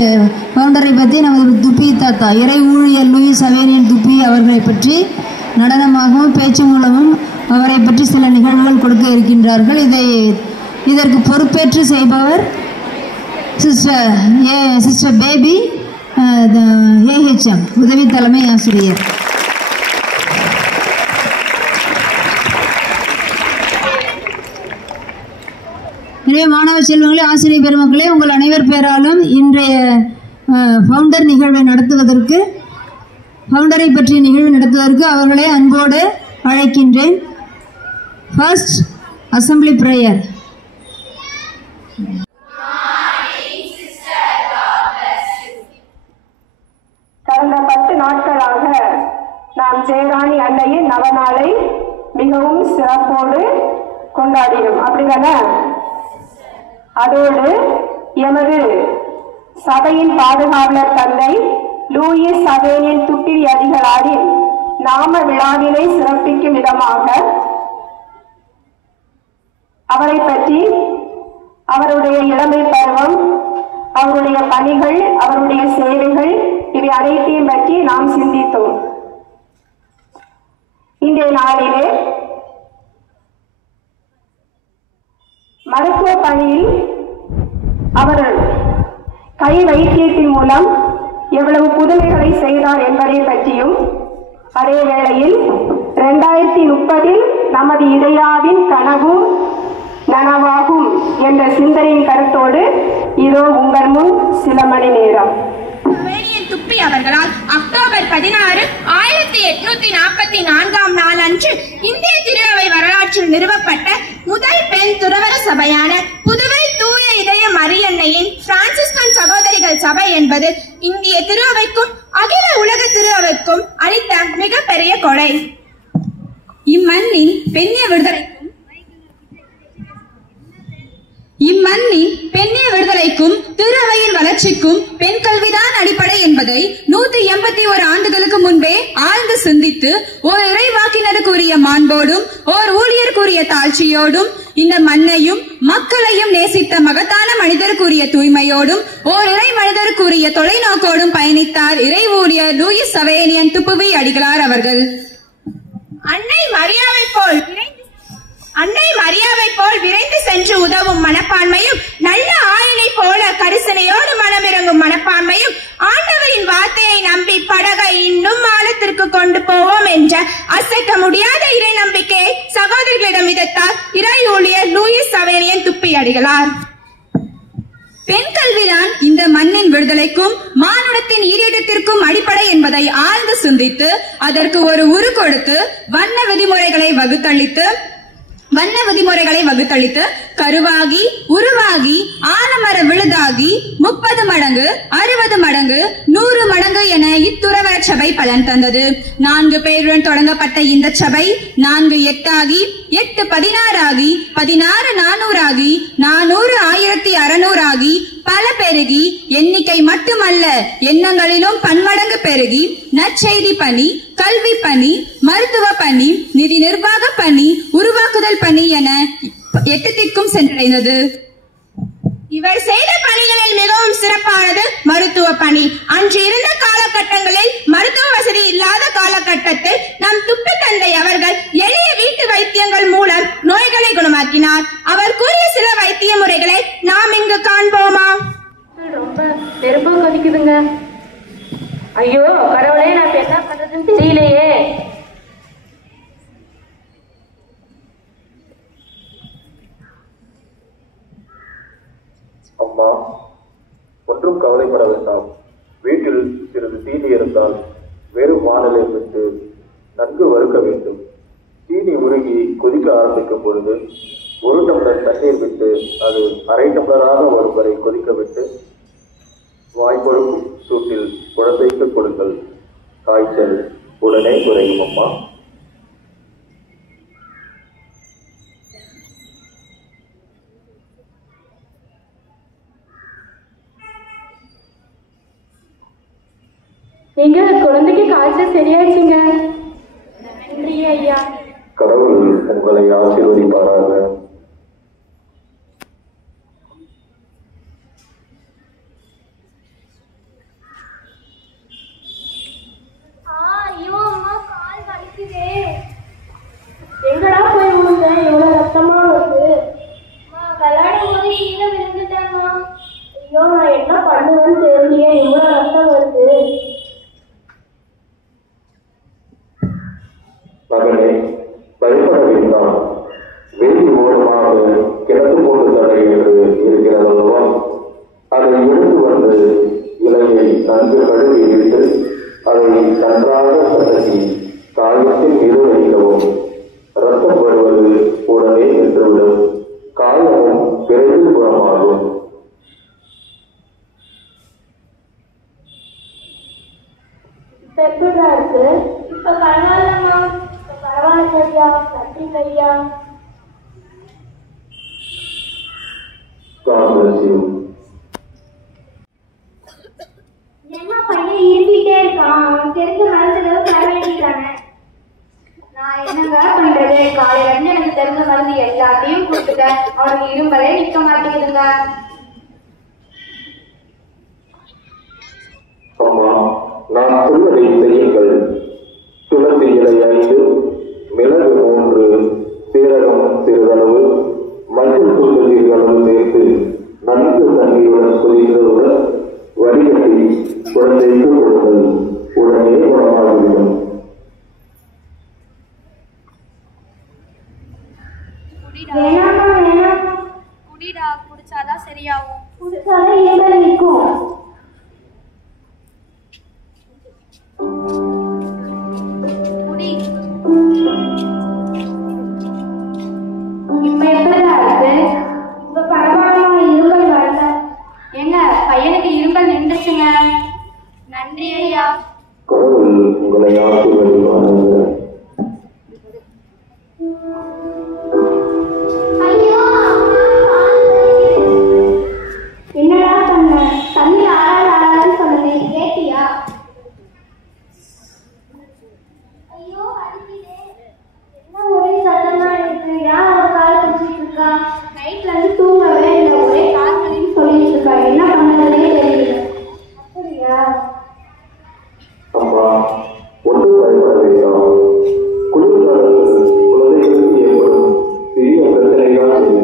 ஃபவுண்டரை பற்றி நமது துப்பி தாத்தா இறை ஊழியர் லூயிஸ் அவேனியன் துப்பி அவர்களை பற்றி நடனமாகவும் பேச்சு மூலமும் அவரை பற்றி சில நிகழ்வுகள் கொடுக்க இருக்கின்றார்கள். இதற்கு பொறுப்பேற்று செய்பவர் சிஸ்டர் பேபி AHM உதவி தலைமை ஆசிரியர். எனவே மாணவ செல்வங்களே, ஆசிரியர் பெருமக்களே, உங்கள் அனைவர் பேராலும் இன்றைய ஃபவுண்டர் நிகழ்வை நடத்துவதற்கு, ஃபவுண்டரை பற்றிய நிகழ்வு நடத்துவதற்கு அவர்களை அன்போடு அழைக்கின்றேன். First assembly prayer. கடந்த 10 நாட்களாக நாம் ஜெயராணி அன்னையின் நவநாளை மிகவும் சிறப்போடு கொண்டாடினோம், அப்படிதானே? அதோடு எமது சபையின் பாதுகாவலர் தந்தை லூயிஸ் அவேனியன் துப்பி அடிகளாரின் நாம விழாவினை சிறப்பிக்கும் விதமாக அவரை பற்றி, அவருடைய இளமை பருவம், அவருடைய பணிகள், அவருடைய சேவைகள், இவை அனைத்தையும் பற்றி நாம் சிந்தித்தோம். இன்றைய நாளிலே மருத்துவ பணியில் அவர் கை வைத்தியத்தின் மூலம் எவ்வளவு புதுமைகளை செய்தார் என்பதை பற்றியும், அதே வேளையில் 2030 நமது இடையாவின் கனவு நனவாகும் என்ற சிந்தனையின் கருத்தோடு இதோ உங்கள் முன் சில மணி நேரம். துப்பி அவர்களால் அக்டோபர் 16, 1844 நாள் அன்று இந்திய திருவை வரலாற்றில் நிறுவப்பட்ட முதல் பெண் துறவர சபையான புதுவை தூய இதய மரியன்னையின் பிரான்சிஸ்கன் சகோதரிகள் சபை என்பது இந்திய திருவைக்கும் அகில உலக திருவைக்கும் அளித்த மிகப்பெரிய கொடை. இம்மண்ணின் பெண்ணிய விடுதலைக்கும் திருவையின் வளர்ச்சிக்கும் பெண் கல்விதான் அடிப்படை என்பதை 181 ஆண்டுகளுக்கு முன்பே ஆழ்ந்து சிந்தித்து ஓர் இறைவாக்கினருக்குரிய மாண்போடும் ஓர் ஊழியருக்குரிய தாழ்ச்சியோடும் இந்த மண்ணையும் மக்களையும் நேசித்த மகத்தான மனிதருக்குரிய தூய்மையோடும் ஓர் இறை மனிதருக்குரிய தொலைநோக்கோடும் பயணித்தார் இறை ஊழியர் லூயிஸ் அவேனியன் துப்புவி அடிகளார் அவர்கள். அன்னை மரியாவை போல் விரைந்து சென்று உதவும் மனப்பான்மையும், நல்ல ஆயனை போல கரிசனையோடு மனமிறங்கும் மனப்பான்மையும், ஆண்டவரின் வார்த்தையை நம்பி படகை இன்னும் ஆழத்திற்கு கொண்டு போவோம் என்ற அசைக்க முடியாத இறை நம்பிக்கையை சகோதரிகளிடம் விதைத்தார் இறை ஊழியர் லூயிஸ் அவேனியன் துப்பி அடிகளார். பெண் கல்விதான் இந்த மண்ணின் விடுதலைக்கும் மானுடத்தின் ஈரேற்றத்திற்கும் அடிப்படை என்பதை ஆழ்ந்து சிந்தித்து அதற்கு ஒரு உரு கொடுத்து வண்ண விதிமுறைகளை வகுத்தளித்து கருவாகி உருவாகி ஆலமர விழுதாகி 30 மடங்கு 60 மடங்கு 100 மடங்கு என இத்துறவர சபை பலன் தந்தது. 4 பேருடன் தொடங்கப்பட்ட இந்த சபை 4 8 ஆகி 8 16 ஆகி 16 400 ஆகி 400 1600 ஆகி பல பெருகி எண்ணிக்கை மட்டுமல்ல எண்ணங்களிலும் பன்மடங்கு பெருகி நற்செய்தி பணி, கல்வி பணி, மருத்துவ பணி, நிதி நிர்வாக பணி, உருவாக்குதல் பணி என 8 திக்கும் சென்றடைந்தது. இவர் செய்த பணிகளில் மிகவும் சிறப்பானது மருத்துவ பணி. அன்று இருந்த காலகட்டங்களில் மருத்துவ வசதி இல்லாத காலகட்டத்தில் நம் துப்பி தந்தை அவர்கள் எளிய வீட்டு வைத்தியங்கள் மூலம் நோய்களை குணமாக்கினார். அவர் கூறிய சில வைத்திய முறைகளை நாம் இங்கு காண்போமா? ரொம்ப நெருப்பா கொதிக்குதுங்க. ஐயோ கடவுளே, நான் என்ன பண்றதுன்னு தெரியலையே. அம்மா, ஒன்றும் கவலைப்பட வேண்டாம். வீட்டில் சிறிது தீனி இருந்தால் வெறும் வானலை விட்டு நன்கு வறுக்க வேண்டும். தீனி உருகி கொதிக்க ஆரம்பிக்கும் பொழுது 1 டம்ளர் தண்ணீர் விட்டு அது அரை டம்ளராக வரும் வரை கொதிக்க விட்டு வாய்ப்பொழுக்கும் சூட்டில் குழந்தைக்கு கொடுங்கள். காய்ச்சல் உடனே குறையும் அம்மா. நீங்க குழந்தைக்கு காய்ச்சல் சரியாச்சுங்க. நன்றி ஐயா. கடவுள் உங்களை ஆசீர்வதிப்பாராக. மகனே, பயப்பட வேண்டாம். வேலி ஓரமாக கிணத்து போட்டு தடை என்று இருக்கிறதல்லவா, அதை எடுத்து வந்து இலையை நன்கு கழுவி விட்டு அதை நன்றாக கசக்கி காயத்தின் மீது வைக்கவும். ரத்தம் வருவது உடனே நின்றுவிடும். காயமும் விரைவில் குணமாகும். எப்படிடா இருக்கு? இப்ப பரவாயில்லம்மா. பரவாயில்ல ஐயா. நன்றி ஐயா. என்ன பையன் இருந்துட்டே இருக்கான்? அவனுக்கு தெரிஞ்ச மருந்துகளை தர வேண்டியதானே. நான் என்னங்க பண்றது? காலையில இருந்து எனக்கு தெரிஞ்ச மருந்து எல்லாத்தையும் கொடுத்துட்டேன். அவனுக்கு இரும்பலே நிக்க மாட்டேங்குதுங்க. அம்மா, நான் சொல்வதை செய்யுங்கள். துளசி இலை 5, மிளகு 3, சீரகம் சிறிதளவு, மஞ்சள் தூள் சிறிதளவு சேர்த்து நன்கு தண்ணீருடன் கொதித்தவுடன் வடிகட்டி குழந்தைக்கு கொடுங்கள். உடனே குணமாகிவிடும். வேணாமா வேணாமா. குடிடா, குடிச்சாதான் சரியாகும். குடிச்சாதான் இரும்பல் நிற்கும். குடி. இப்ப எப்படிடா இருக்கு? இப்ப பரவாயில்ல, இரும்பல் வரல. ஏங்க, பையனுக்கு இரும்பல் நின்றுச்சுங்க. நன்றி ஐயா. கடவுள் உங்களை ஆசீர்வதிப்பாராக. ஐயோ, என்னடா பண்ண? தண்ணி ஆறாது சொன்னேன், கேட்டியா? ஐயோ, அடிக்குதே. என்ன ஒரே சத்தமா இருக்கு? யார் ஒரு கால் பிடிச்சிட்டு இருக்கா? நைட்ல இருந்து தூங்கவே இல்லை, ஒரே கால்களின்னு சொல்லிட்டு இருக்கா. என்ன பண்ணதுன்னே தெரியல. அப்படியா? அம்மா, ஒன்றும் பயப்பட வேண்டாம். குளிர்காலத்தில் குழந்தைகளுக்கு ஏற்படும் சிறிய பிரச்சனைதான் இது.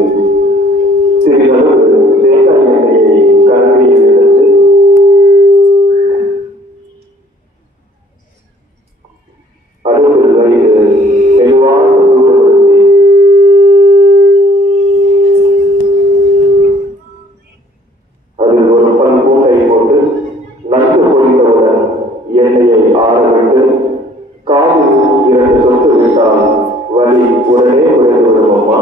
சிறிதளவு தேங்காய் எண்ணெயை கரண்டியில் எடுத்து அடுப்பில் வைத்து மெதுவாக சூடுபடுத்தி அதில் ஒரு பல் பூட்டை போட்டு நன்கு பொரித்தவுடன் எண்ணெயை ஆறவிட்டு காதில் 2 சொட்டு விட்டால் வலி உடனே குறைந்துவிடும். அம்மா,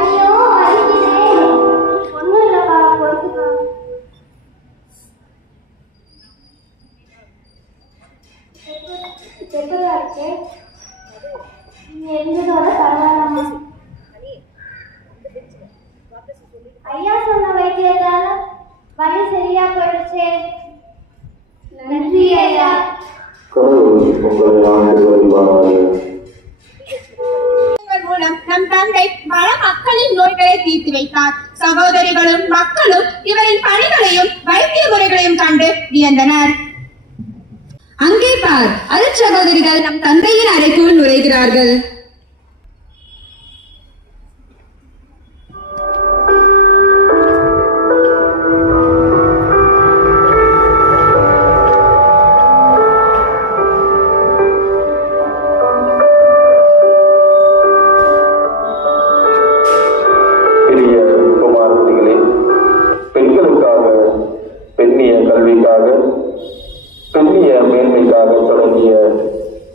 ஐயோ, அடிக்குதே. ஒண்ணும் இல்லப்பா, பொறுத்துக்கோ. எப்படியா இருக்கு? நீங்க இருந்ததோட பரவாயில்லாமா? ஐயா சொன்ன வைத்தியத்தால வலி சரியா போயிடுச்சு. நன்றி ஐயா. கடவுள் உங்களை ஆசீர்வதிப்பாராக. மூலம் நம் தந்தை பல மக்களின் நோய்களை தீர்த்து வைத்தார். சகோதரிகளும் மக்களும் இவரின் பணிகளையும் வைத்திய முறைகளையும் கண்டு வியந்தனர். அங்கே பார், அருட்சகோதரிகள் நம் தந்தையின் அறைக்குள் நுழைகிறார்கள். பெரிய குமாரத்திகளே, பெண்களுக்காக, பெண்ணிய கல்விக்காக, பெண்ணிய மேன்மைக்காக தொடங்கிய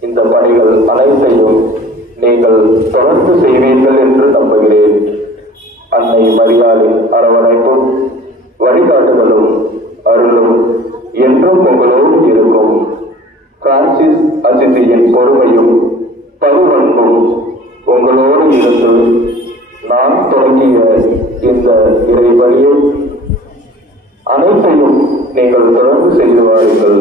இந்த பணிகள் அனைத்தையும் நீங்கள் தொடர்ந்து செய்வீர்கள் என்று நம்புகிறேன். அன்னை மரியாளின் அரவணைப்பும் வழிகாட்டுதலும் அருளும் என்றும் உங்களோடு இருக்கும். பிரான்சிஸ் அசிசியின் பொறுமையும் பருவன்பும் உங்களோடு இருந்து நான் தொடங்கிய இந்த இறைவழியை அனைத்தையும் நீங்கள் தொடர்ந்து செய்து வாருங்கள்.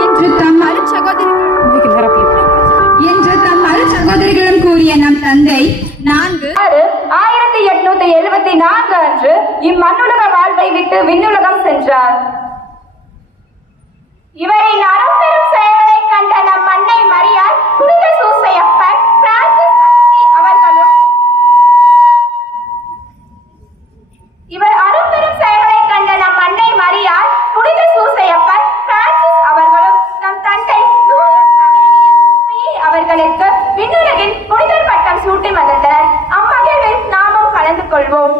என்று தம் அருட்சகோதரிகள் 24 அன்று இம்மண்ணுலக வாழ்வை விட்டு விண்ணுலகம் சென்றார். இவரின் அரும்பெரும் செயலை கண்ட நம் அன்னை மரியாள், புனித சூசையப்பர், பிரான்சிஸ் அசிசி அவர்களும் இவர் அரும்பெரும் செயலை கண்ட நம் அன்னை மரியாள், புனித சூசையப்பர், பிரான்சிஸ் அவர்களும் நம் தந்தை லூயிஸ் சவேரியன் துப்பியை அவர்களுக்கு விண்ணுலகில் புனிதர் பட்டம் சூட்டி மகிழ்ந்தனர். அம்மகிழ்வில் நாமும் கலந்து கொள்வோம்.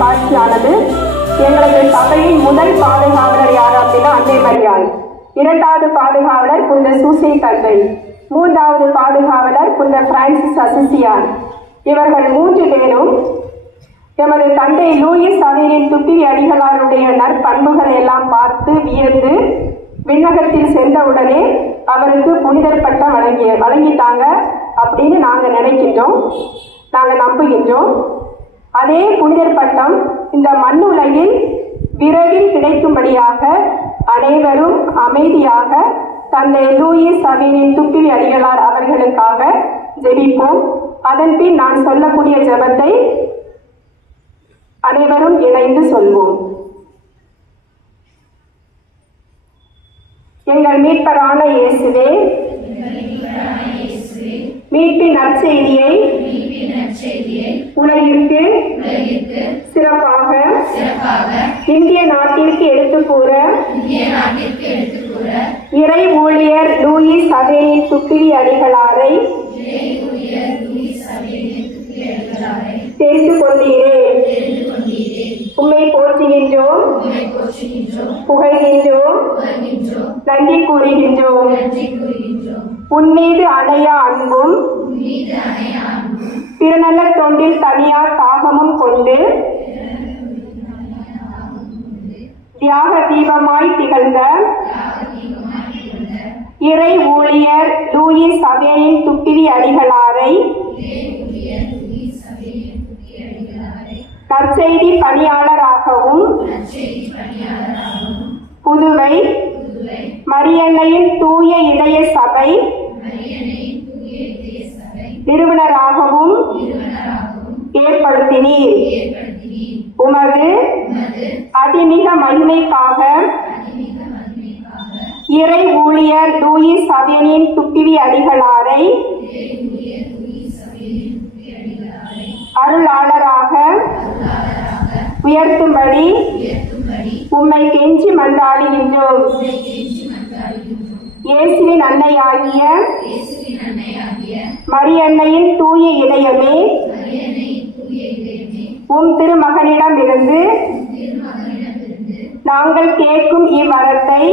காட்சியானது எங்களது சபையின் முதல் பாதுகாவலர் யார் அப்படின்னா அன்னை மரியாள், இரண்டாவது பாதுகாவலர் புனித சூசை தந்தை, மூன்றாவது பாதுகாவலர் புனித பிரான்சிஸ் அசிசியார். இவர்கள் 3 பேரும் எமது தந்தை லூயிஸ் சவேரியன் துப்பிவி அடிகளாருடைய நற்பண்புகளை எல்லாம் பார்த்து வியந்து விண்ணகத்தில் சென்றவுடனே அவருக்கு புனிதர் பட்டம் வழங்கிட்டாங்க அப்படின்னு நாங்கள் நினைக்கின்றோம், நாங்கள் நம்புகின்றோம். அதே புனிதர் பட்டம் இந்த மண்ணுலகில் விரைவில் கிடைக்கும்படியாக அனைவரும் அமைதியாக தந்தை லூயிஸ் சவேரியன் துப்பிவி அடிகளார் அவர்களுக்காக ஜெபிப்போம். அதன் பின் நான் சொல்லக்கூடிய ஜெபத்தை அனைவரும் இணைந்து சொல்வோம். எங்கள் மீட்பரான இயேசுவே, மீட்பின் நற்செய்தியை உலகிற்கு சிறப்பாக இந்திய நாட்டிற்கு எடுத்துக் கூற இறை ஊழியர் லூயிஸ் சவேரியன் துப்பிவி அடிகளாரை தெரிந்து கொண்டீரே. உம்மை போற்றுகின்றோம், புகழ்கின்றோம், நன்றி கூறுகின்றோம். உன்மீது அணையா அன்பும் பிறநல தொண்டில் தனியா தாகமும் கொண்டு தியாக தீபமாய் திகழ்ந்த இறை ஊழியர் லூயிஸ் சவேரியன் துப்பிவி அடிகளாரை நற்செய்தி பணியாளராகவும் புதுவை மரியன்னையின் தூய இதய சபை நிறுவனராகவும் ஏற்படுத்தினீர். உமது அதிமிக மகிமைக்காக இறை ஊழியர் லூயிஸ் சவேரியன் துப்பிவி அடிகளாரை அருளாளராக உயர்த்தும்படி உம்மை கெஞ்சி மன்றாடுகின்றோம். இயேசுவின் அன்னையாகிய மரியன்னையின் தூய இதயமே, உம் திருமகனிடம் இருந்து நாங்கள் கேட்கும் இவ்வரத்தை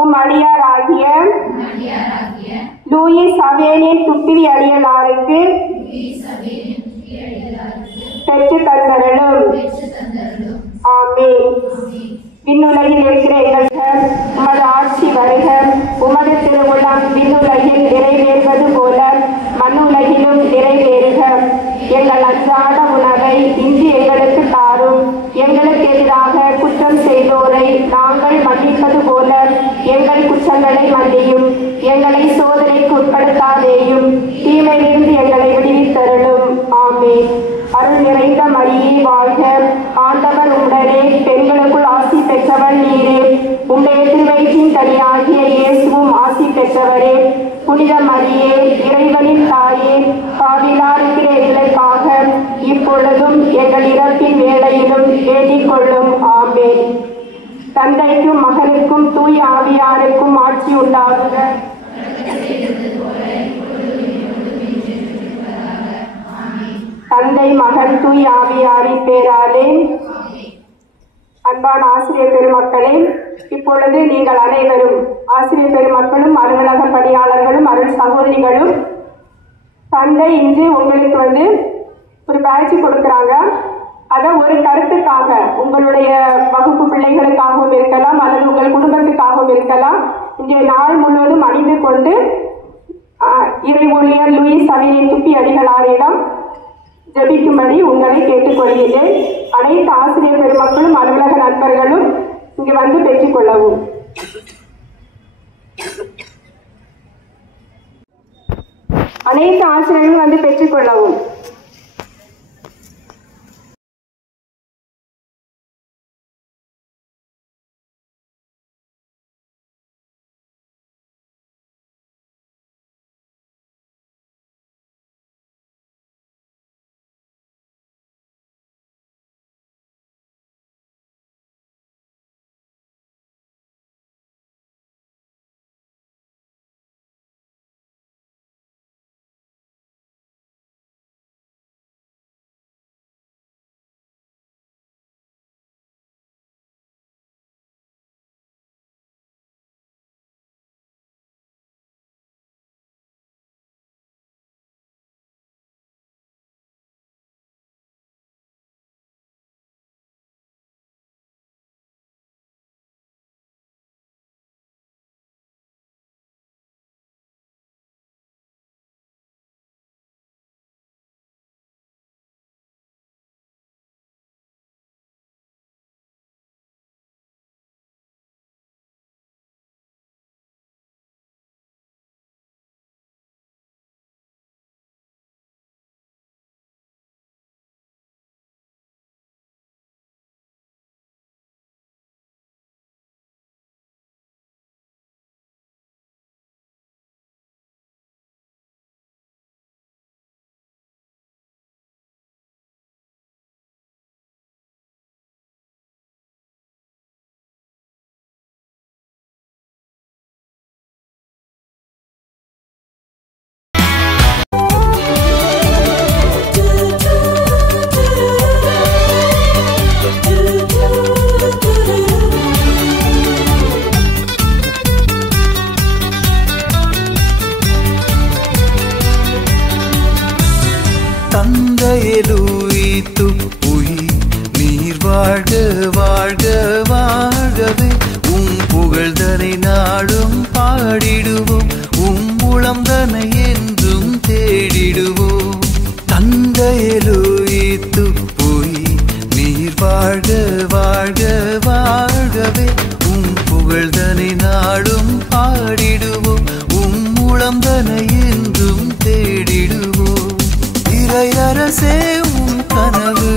உம் அடியாராகிய லூயிஸ் சவேரியன் துப்பிவி அடிகளாருக்கு பெற்று தந்தரலும். ஆமென். விண்ணுலகில் இருக்கிற எங்கள் உமது ஆட்சி வருக, உமது திருவுளம் விண்ணுலகில் நிறைவேறுவது போல மண்ணுலகிலும் நிறைவேறுக. எங்கள் அன்றாட உணவை இன்று எங்களுக்கு தாரும். எங்களுக்கு எதிராக குற்றம் செய்தோரை மரியே வாழ்க, ஆண்டவர் உடனே பெண்களுக்குள் ஆசி பெற்றவள் நீரே. உம்முடைய திருவயிற்றின் கனியாகிய இயேசுவும் ஆசி பெற்றவரே. புனித மரியே, இறைவனின் தாயே, பாவிலார் இருக்கிற எங்களுக்காக இப்பொழுதும் எங்கள் இறப்பின் வேளையிலும் வேண்டிக் கொள்ளும். ஆமென். தந்தைக்கும் மகனுக்கும் தூய ஆவியாருக்கும் ஆட்சி உண்டாகுக. தந்தை மகன் தூய ஆவியாரின் பேராலே. அன்பான ஆசிரியர் பெருமக்களே, இப்பொழுது நீங்கள் அனைவரும் ஆசிரியர் பெருமக்களும் அலுவலக பணியாளர்களும் அருள் சகோதரிகளும் தந்தை இன்று உங்களுக்கு ஒரு பயிற்சி கொடுக்குறாங்க. அதை ஒரு கருத்துக்காக உங்களுடைய வகுப்பு பிள்ளைகளுக்காகவும் இருக்கலாம் அல்லது உங்கள் குடும்பத்துக்காகவும் இருக்கலாம். இன்றைய நாள் முழுவதும் அணிந்து கொண்டு இறை ஊழியர் லூயிஸ் சவேனியன் துப்பி அடிகளாரிடம் ஜெபிக்கும்படி உங்களை கேட்டுக்கொள்கிறேன். அனைத்து ஆசிரியர் பெருமக்களும் அலுவலக நண்பர்களும் இங்கு வந்து பெற்றுக்கொள்ளவும். அனைத்து ஆசிரியர்களும் வந்து பெற்றுக்கொள்ளவும். தந்தையலூயித்து உயி நீர் வாழ்க வாழ்க வாழ்கவே. உம் புகழ்தனை நாடும் பாடிடுவோம், உம் உளம்தனை என்றும் தேடிடுவோம். தந்தையலூயித்து உயி நீர் வாழ்க வாழ்க வாழ்கவே. உம் புகழ்தனை நாடும் பாடிடுவோம், உம் உளம்தனை என்றும் தேடிடுவோம். இறையரசே உம் கனவு,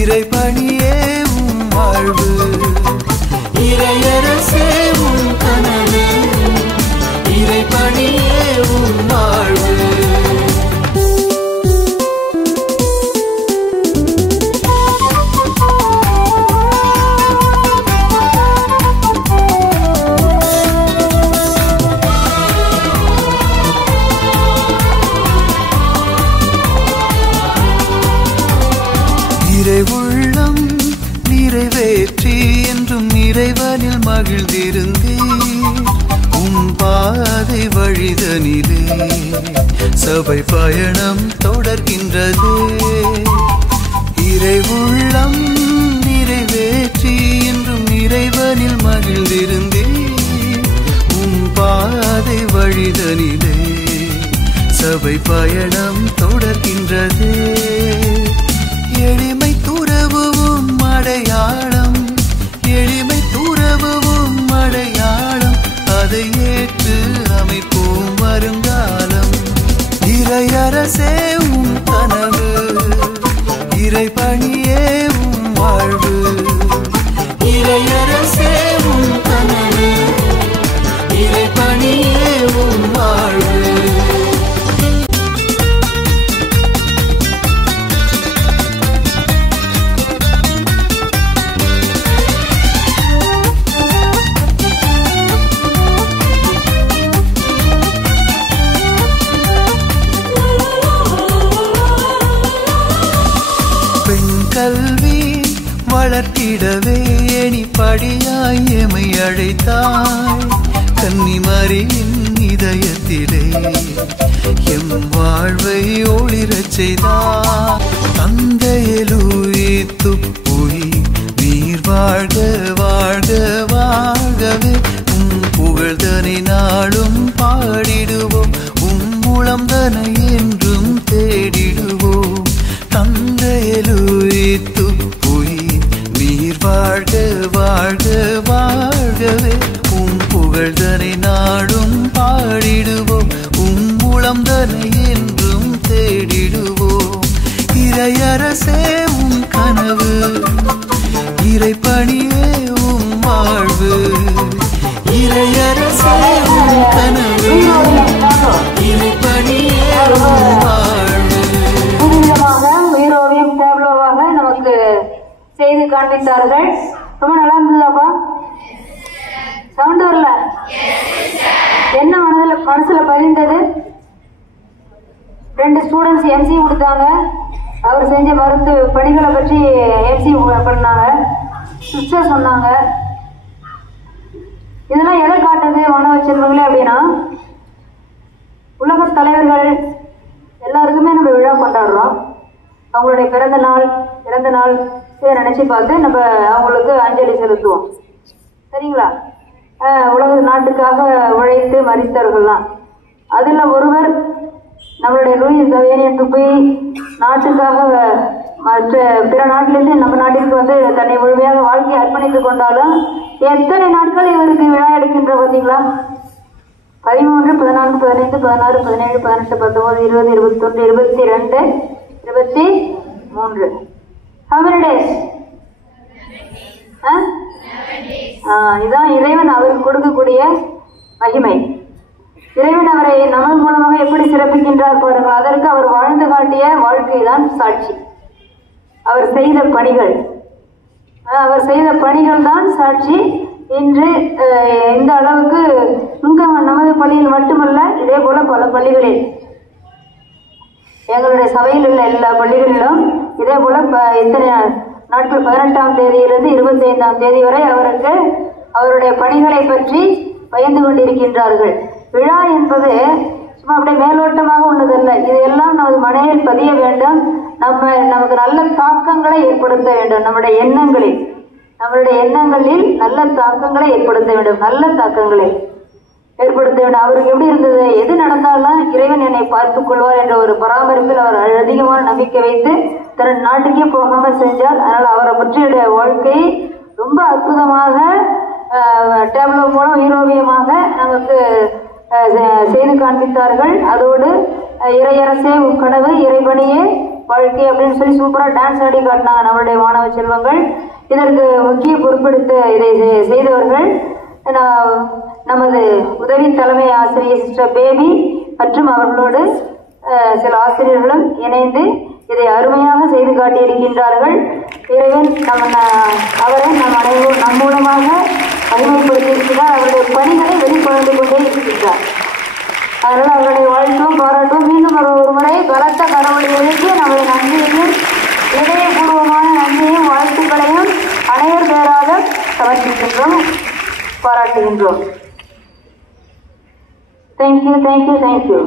இறை பணியே உம் வாழ்வு. இறையரசே உம் கனவு, இறை பணியே உம் வாழ்வு. உள்ளம் நிறைவேற்றி என்றும் இறைவனில் மகிழ்ந்திருந்தேன். உம் பாதை வழிதனிலே சபை பயணம் தொடர்கின்றதே. இறை உள்ளம் நிறைவேற்றி என்றும் இறைவனில் மகிழ்ந்திருந்தேன். உம் பாதை வழிதனிலே சபை பயணம் தொடர்கின்றதே. எளிமை துறவும் அடையாளம், எளிமை துறவும் அடையாளம், அதை ஏற்று அமைப்போம் வருங்காலம். இறையரசே உம் கனவு, இறைபணியே உம் வாழ்வு, இறையரசே உம் கனவு, இறைபணியே உம் வாழ்வு. கல்வி வளர்த்திடவே எணி படியாய் எமை அழைத்தாய். கன்னிமரியின் இதயத்திலே எம் வாழ்வை ஒளிரச் செய்தாய். தந்தையலூயே துப்புயி நீர் வாழ்க வாழ்க வாழ்கவே. உம் புகழ்தனை நாளும் பாடிடுவோம், உம் மூலம்தனை என்றும் தேடிடுவோம். தந்தையலூயே துப்புயி நீர் வாழ்க வாழ்க வாழ்கவே. உம் புகழ்தனை நாடும் பாடிடுவோம், உம் மூலம்தனை என்றும் தேடிடுவோம். இறையரசே உம் கனவு, இறைபணியே உம் வாழ்வு, இறையரசே உம் கனவு, இறைபணியே உம் வாழ்வு. உயிரோவியம் டேப்லோவாக நமக்கு செய்து காண்பித்தார்கள். ரொம்ப நல்லா இருந்ததாப்பா? சவுண்ட் வரல? என்ன மனசுல பதிந்தது? 2 ஸ்டூடெண்ட்ஸ் எம்சி கொடுத்தாங்க. அவர் செஞ்ச மருத்துவ பணிகளை பற்றி எம்சி பண்ணாங்க, சிஸ்டர் சொன்னாங்க. இதெல்லாம் எதை காட்டுது மாணவ செல்வங்களே அப்படின்னா, உலக தலைவர்கள் எல்லாருக்குமே நம்ம விழா கொண்டாடுறோம். அவங்களுடைய பிறந்த நாள் இறந்த நாள் இதை நினைச்சு பார்த்து நம்ம அவங்களுக்கு அஞ்சலி செலுத்துவோம். சரிங்களா? உலக நாட்டுக்காக உழைத்து மரித்தவர்கள்லாம். அதில் ஒருவர் நம்மளுடைய லூயிஸ் சவேனியன் துப்பி நாட்டுக்காக மற்ற பிற நாட்டிலிருந்து நம்ம நாட்டிற்கு வந்து தன்னை முழுமையாக வாழ்க்கையை அர்ப்பணித்துக் கொண்டாலும் எத்தனை நாட்கள் இவருக்கு விழா எடுக்கின்ற பார்த்தீங்களா? 13, 14, 15, 16, 17, 18, 19, 20, 21, 22, 23. How many days? இதான் இறைவன் அவருக்கு கொடுக்கக்கூடிய மகிமை. இறைவன் அவரை நமது மூலமாக எப்படி சிறப்பிக்கின்றார் பாருங்கள். அதற்கு அவர் வாழ்ந்து காட்டிய வாழ்க்கை தான் சாட்சி. அவர் செய்த பணிகள் தான் சாட்சி. இன்று இந்த அளவுக்கு இங்க நமது பள்ளியில் மட்டுமல்ல, இதே போல பல பள்ளிகளில், எங்களுடைய சபையில் உள்ள எல்லா பள்ளிகளிலும் இதே போல இத்தனை நாட்கள் 18ஆம் தேதியிலிருந்து 25ஆம் தேதி வரை அவருக்கு அவருடைய பணிகளை பற்றி பயந்து கொண்டிருக்கின்றார்கள். விழா என்பது சும்மா அப்படியே மேலோட்டமாக உள்ளதல்ல. இது எல்லாம் நமது மனையில் பதிய வேண்டும். நமக்கு நல்ல தாக்கங்களை ஏற்படுத்த வேண்டும். நம்முடைய எண்ணங்களில் நல்ல தாக்கங்களை ஏற்படுத்த வேண்டும். அவருக்கு எப்படி இருந்தது? எது நடந்தாலும் இறைவன் என்னை பார்த்துக் கொள்வார் என்ற ஒரு பராமரிப்பில் அவர் அதிகமான நம்பிக்கை வைத்து தன் நாட்டுக்கே போகாமல் செஞ்சார். அதனால் அவரை பற்றிய வாழ்க்கை ரொம்ப அற்புதமாக டேப்லோ மூலம் ஈரோவியமாக நமக்கு செய்து காண்பித்தார்கள். அதோடு இறையரசே உன் கனவு, இறைபணியே வாழ்க்கை அப்படின்னு சொல்லி சூப்பராக டான்ஸ் ஆடி காட்டினாங்க நம்மளுடைய மாணவ செல்வங்கள். இதற்கு முக்கிய பொறுப்பெடுத்து இதை செய்தவர்கள் நமது உதவி தலைமை ஆசிரியர் சிஸ்டர் பேபி மற்றும் அவர்களோடு சில ஆசிரியர்களும் இணைந்து இதை அருமையாக செய்து காட்டியிருக்கின்றார்கள். இறைவன் அவரை நம் மூலமாக அறிமுகப்படுத்தியிருக்கிறார். அவருடைய பணிகளை வெளிக்கொண்டு கொண்டே இருக்கின்றார். அதனால் அவருடைய வாழ்த்தும் பாராட்டும். மீண்டும் ஒரு முறை பலத்த கரவொலிகளுக்கு நமது நன்றியையும் இதயபூர்வமான நன்றியையும் வாழ்த்துக்களையும் அனைவர் பேராக சமர்ப்பிக்கின்றோம், பாராட்டுகின்றோம். தேங்க்யூ.